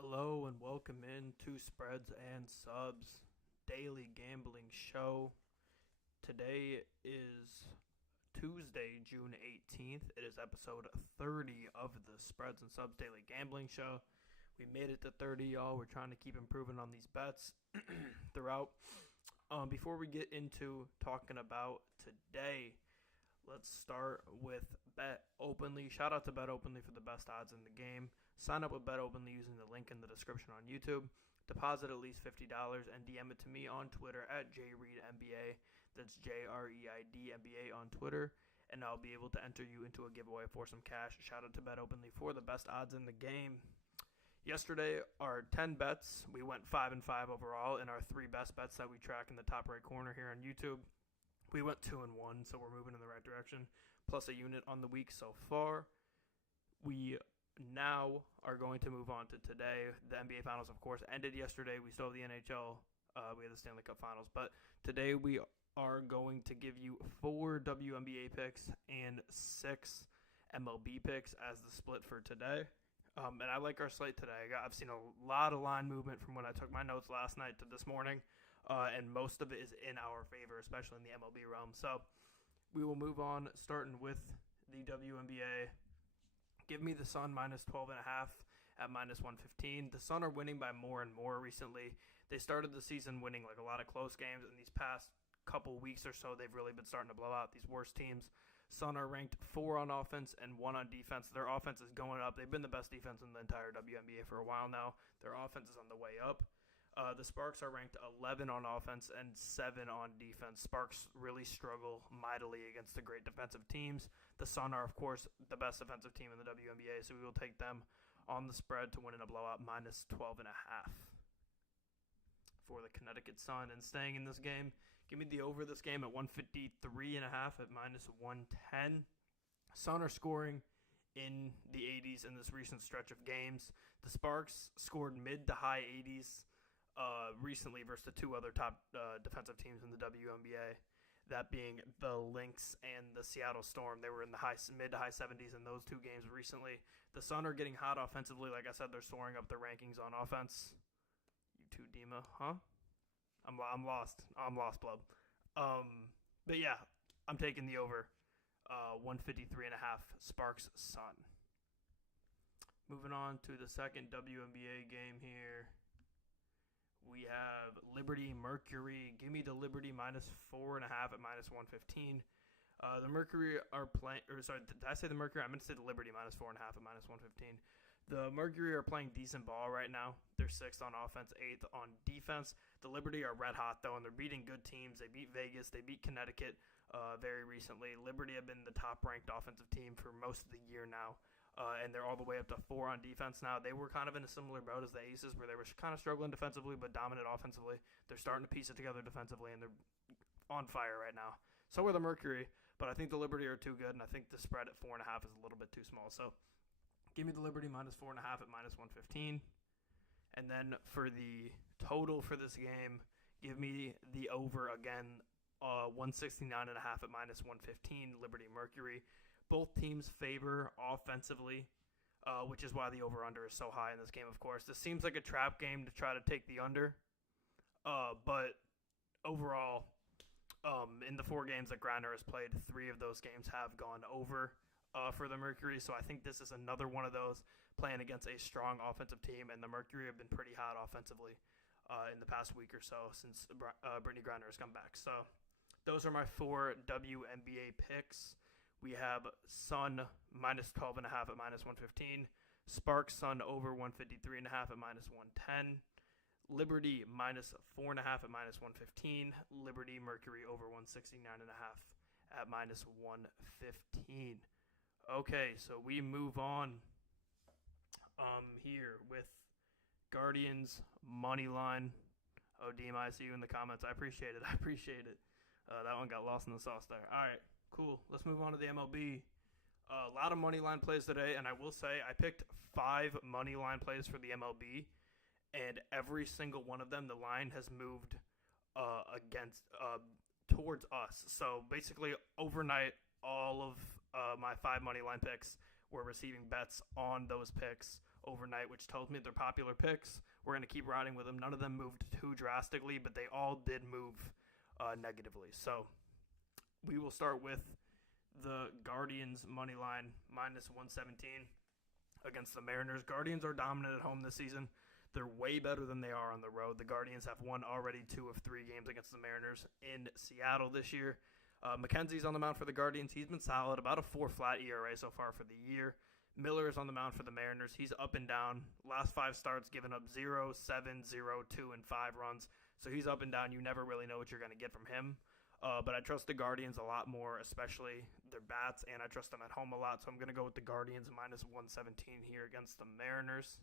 Hello and welcome in to Spreads and Subs Daily Gambling Show. Today is Tuesday, June 18th. It is episode 30 of the Spreads and Subs Daily Gambling Show. We made it to 30, y'all. We're trying to keep improving on these bets throughout. Before we get into talking about today, let's start with Bet Openly. Shout out to Bet Openly for the best odds in the game. Sign up with Bet Openly using the link in the description on YouTube. Deposit at least $50 and DM it to me on Twitter at JReidNBA. That's JREIDNBA on Twitter. And I'll be able to enter you into a giveaway for some cash. Shout out to Bet Openly for the best odds in the game. Yesterday, our 10 bets, we went 5-5 overall in our 3 best bets that we track in the top right corner here on YouTube. We went 2-1, so we're moving in the right direction, plus a unit on the week so far. We now are going to move on to today. The NBA Finals, of course, ended yesterday. We still have the NHL. We have the Stanley Cup Finals. But today we are going to give you 4 WNBA picks and 6 MLB picks as the split for today. And I like our slate today. I've seen a lot of line movement from when I took my notes last night to this morning. And most of it is in our favor, especially in the MLB realm. So we will move on, starting with the WNBA. Give me the Sun minus 12.5 at minus 115. The Sun are winning by more and more recently. They started the season winning like a lot of close games. In these past couple weeks or so, they've really been starting to blow out these worst teams. Sun are ranked 4 on offense and 1 on defense. Their offense is going up. They've been the best defense in the entire WNBA for a while now. Their offense is on the way up. The Sparks are ranked 11 on offense and 7 on defense. Sparks really struggle mightily against the great defensive teams. The Sun are, of course, the best defensive team in the WNBA, so we will take them on the spread to win in a blowout, minus 12.5 for the Connecticut Sun. And staying in this game, give me the over this game at 153.5 at minus 110. Sun are scoring in the 80s in this recent stretch of games. The Sparks scored mid to high 80s recently versus the 2 other top defensive teams in the WNBA, that being the Lynx and the Seattle Storm. They were in the mid to high 70s in those 2 games recently. The Sun are getting hot offensively. Like I said, they're soaring up their rankings on offense. You too, Dima, huh? I'm lost. I'm lost, Blub. But yeah, I'm taking the over. 153.5 Sparks Sun. Moving on to the second WNBA game here. We have Liberty Mercury. Give me the Liberty minus 4.5 at minus 115. The Mercury are playing, did I say the Mercury? I meant to say the Liberty minus 4.5 at minus 115. The Mercury are playing decent ball right now. They're 6th on offense, 8th on defense. The Liberty are red hot, though, and they're beating good teams. They beat Vegas. They beat Connecticut very recently. Liberty have been the top-ranked offensive team for most of the year now, and they're all the way up to 4 on defense now. They were kind of in a similar boat as the Aces, where they were kind of struggling defensively but dominant offensively. They're starting to piece it together defensively, and they're on fire right now. So are the Mercury, but I think the Liberty are too good, and I think the spread at 4.5 is a little bit too small. So give me the Liberty minus 4.5 at minus 115. And then for the total for this game, give me the over again, 169.5 at minus 115, Liberty Mercury. Both teams favor offensively, which is why the over-under is so high in this game, of course. This seems like a trap game to try to take the under. But overall, in the 4 games that Griner has played, 3 of those games have gone over for the Mercury. So I think this is another one of those playing against a strong offensive team, and the Mercury have been pretty hot offensively in the past week or so since Brittany Griner has come back. So those are my 4 WNBA picks. We have Sun minus 12.5 at minus 115, Sparks Sun over 153.5 at minus 110, Liberty minus 4.5 at minus 115, Liberty Mercury over 169.5 at minus 115. Okay, so we move on here with Guardians money line. Oh, Deem, I see you in the comments. I appreciate it. That one got lost in the sauce there. All right, cool. Let's move on to the MLB. A lot of money line plays today, and I will say I picked 5 money line plays for the MLB, and every single one of them, the line has moved towards us. So basically, overnight, all of my 5 money line picks were receiving bets on those picks overnight, which tells me they're popular picks. We're going to keep riding with them. None of them moved too drastically, but they all did move negatively. So we will start with the Guardians money line minus 117 against the Mariners. Guardians are dominant at home this season. They're way better than they are on the road. The Guardians have won already 2 of 3 games against the Mariners in Seattle this year. McKenzie's on the mound for the Guardians. He's been solid, about a 4 flat ERA so far for the year. Miller is on the mound for the Mariners. He's up and down. Last 5 starts, given up 0, 7, 0, 2, and 5 runs. So he's up and down. You never really know what you're going to get from him. But I trust the Guardians a lot more, especially their bats, and I trust them at home a lot. So I'm going to go with the Guardians minus 117 here against the Mariners.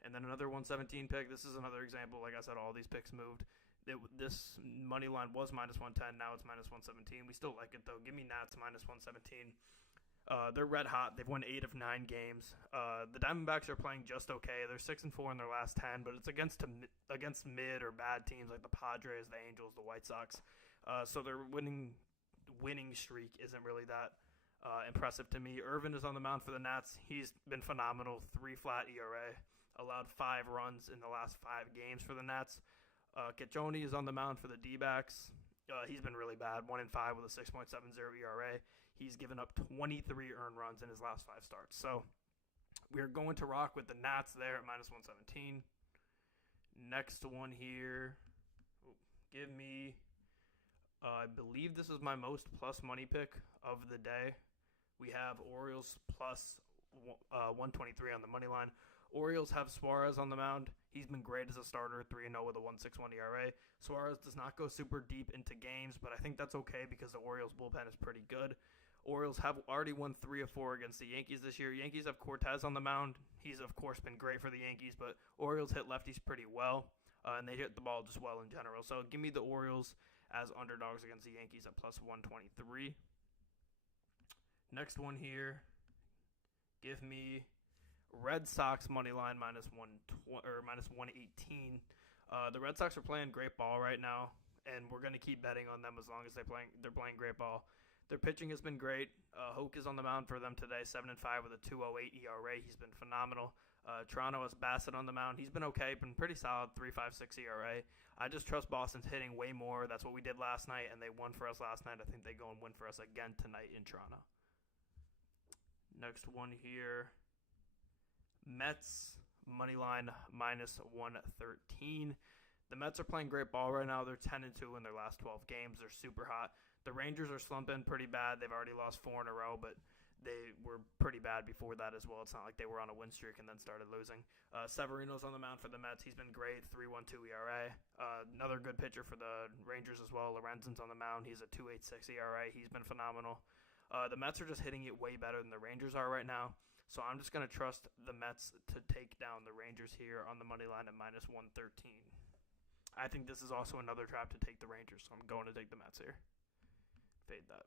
And then another 117 pick. This is another example. Like I said, all these picks moved. This money line was minus 110. Now it's minus 117. We still like it, though. Give me Nats minus 117. They're red hot. They've won 8 of 9 games. The Diamondbacks are playing just okay. They're 6-4 in their last 10, but it's against mid or bad teams like the Padres, the Angels, the White Sox. So their winning streak isn't really that impressive to me. Irvin is on the mound for the Nats. He's been phenomenal. 3 flat ERA. Allowed 5 runs in the last 5 games for the Nats. Caccione is on the mound for the D-backs. He's been really bad. 1-5 with a 6.70 ERA. He's given up 23 earned runs in his last 5 starts. So we're going to rock with the Nats there at minus 117. Next one here. Give me, I believe this is my most plus money pick of the day. We have Orioles plus 123 on the money line. Orioles have Suarez on the mound. He's been great as a starter, 3-0 with a 1.61 ERA. Suarez does not go super deep into games, but I think that's okay because the Orioles bullpen is pretty good. Orioles have already won 3 of 4 against the Yankees this year. Yankees have Cortez on the mound. He's, of course, been great for the Yankees, but Orioles hit lefties pretty well, and they hit the ball just well in general. So give me the Orioles as underdogs against the Yankees at plus 123. Next one here. Give me Red Sox money line minus 118. The Red Sox are playing great ball right now, and we're going to keep betting on them as long as they're playing great ball. Their pitching has been great. Hoke is on the mound for them today, 7-5 with a 2.08 ERA. He's been phenomenal. Toronto has Bassett on the mound. He's been okay, been pretty solid, 3.56 ERA. I just trust Boston's hitting way more. That's what we did last night, and they won for us last night. I think they go and win for us again tonight in Toronto. Next one here. Mets money line minus 113. The Mets are playing great ball right now. They're 10-2 in their last 12 games. They're super hot. The Rangers are slumping pretty bad. They've already lost 4 in a row, but they were pretty bad before that as well. It's not like they were on a win streak and then started losing. Severino's on the mound for the Mets. He's been great, 3.12 ERA. Another good pitcher for the Rangers as well. Lorenzen's on the mound. He's a 2.86 ERA. He's been phenomenal. The Mets are just hitting it way better than the Rangers are right now. So I'm just going to trust the Mets to take down the Rangers here on the money line at minus 113. I think this is also another trap to take the Rangers, so I'm going to take the Mets here. Fade that.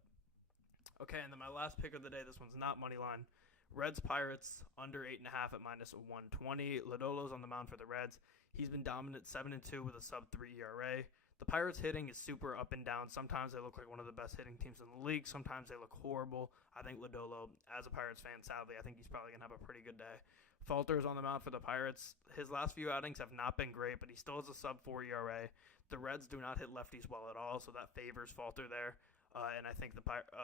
Okay, and then my last pick of the day, this one's not money line. Reds Pirates under 8.5 at minus 120. Lodolo's on the mound for the Reds. He's been dominant, 7-2 with a sub-3 ERA. The Pirates hitting is super up and down. Sometimes they look like one of the best hitting teams in the league. Sometimes they look horrible. I think Lodolo, as a Pirates fan, sadly, I think he's probably going to have a pretty good day. Falter's on the mound for the Pirates. His last few outings have not been great, but he still has a sub-4 ERA. The Reds do not hit lefties well at all, so that favors Falter there. And I think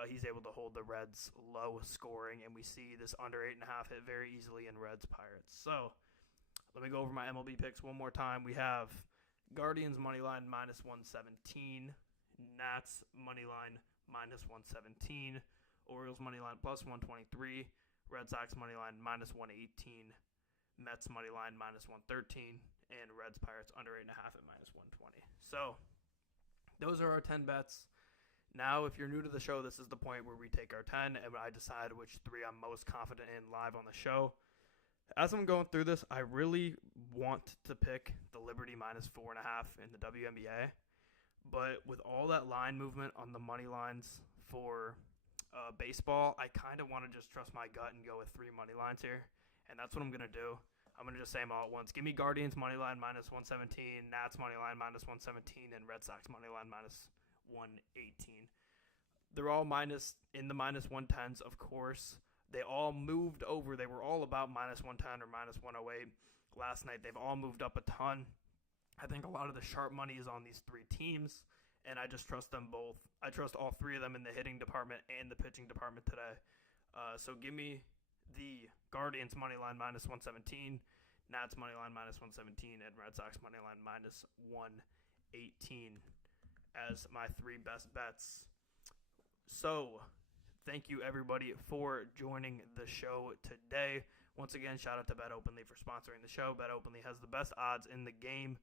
he's able to hold the Reds low scoring, and we see this under 8.5 hit very easily in Reds Pirates. So let me go over my MLB picks one more time. We have Guardians money line minus 117, Nats money line minus 117, Orioles money line plus 123, Red Sox money line minus 118, Mets money line minus 113, and Reds Pirates under 8.5 at minus 120. So those are our 10 bets. Now, if you're new to the show, this is the point where we take our 10 and I decide which 3 I'm most confident in live on the show. As I'm going through this, I really want to pick the Liberty minus 4.5 in the WNBA. But with all that line movement on the money lines for baseball, I kind of want to just trust my gut and go with 3 money lines here. And that's what I'm going to do. I'm going to just say them all at once. Give me Guardians money line minus 117, Nats money line minus 117, and Red Sox money line minus 118. They're all in the minus 110s, of course. They all moved over. They were all about minus 110 or minus 108 last night. They've all moved up a ton. I think a lot of the sharp money is on these three teams, and I just trust them both. I trust all three of them in the hitting department and the pitching department today. So give me the Guardians money line minus 117, Nats money line minus 117, and Red Sox money line minus 118 as my three best bets. So thank you everybody for joining the show today. Once again, shout out to Bet Openly for sponsoring the show. Bet Openly has the best odds in the game.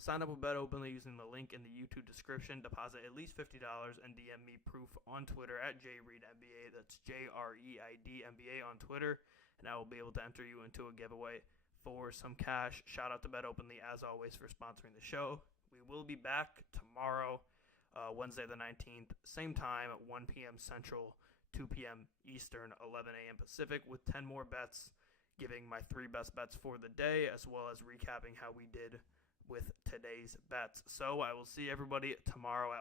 Sign up with Bet Openly using the link in the YouTube description. Deposit at least $50 and DM me proof on Twitter at JReidNBA. That's JREIDNBA on Twitter. And I will be able to enter you into a giveaway for some cash. Shout out to Bet Openly, as always, for sponsoring the show. We will be back tomorrow, Wednesday the 19th, same time at 1 p.m. Central, 2 p.m. Eastern, 11 a.m. Pacific, with 10 more bets, giving my three best bets for the day, as well as recapping how we did with today's bets. So I will see everybody tomorrow at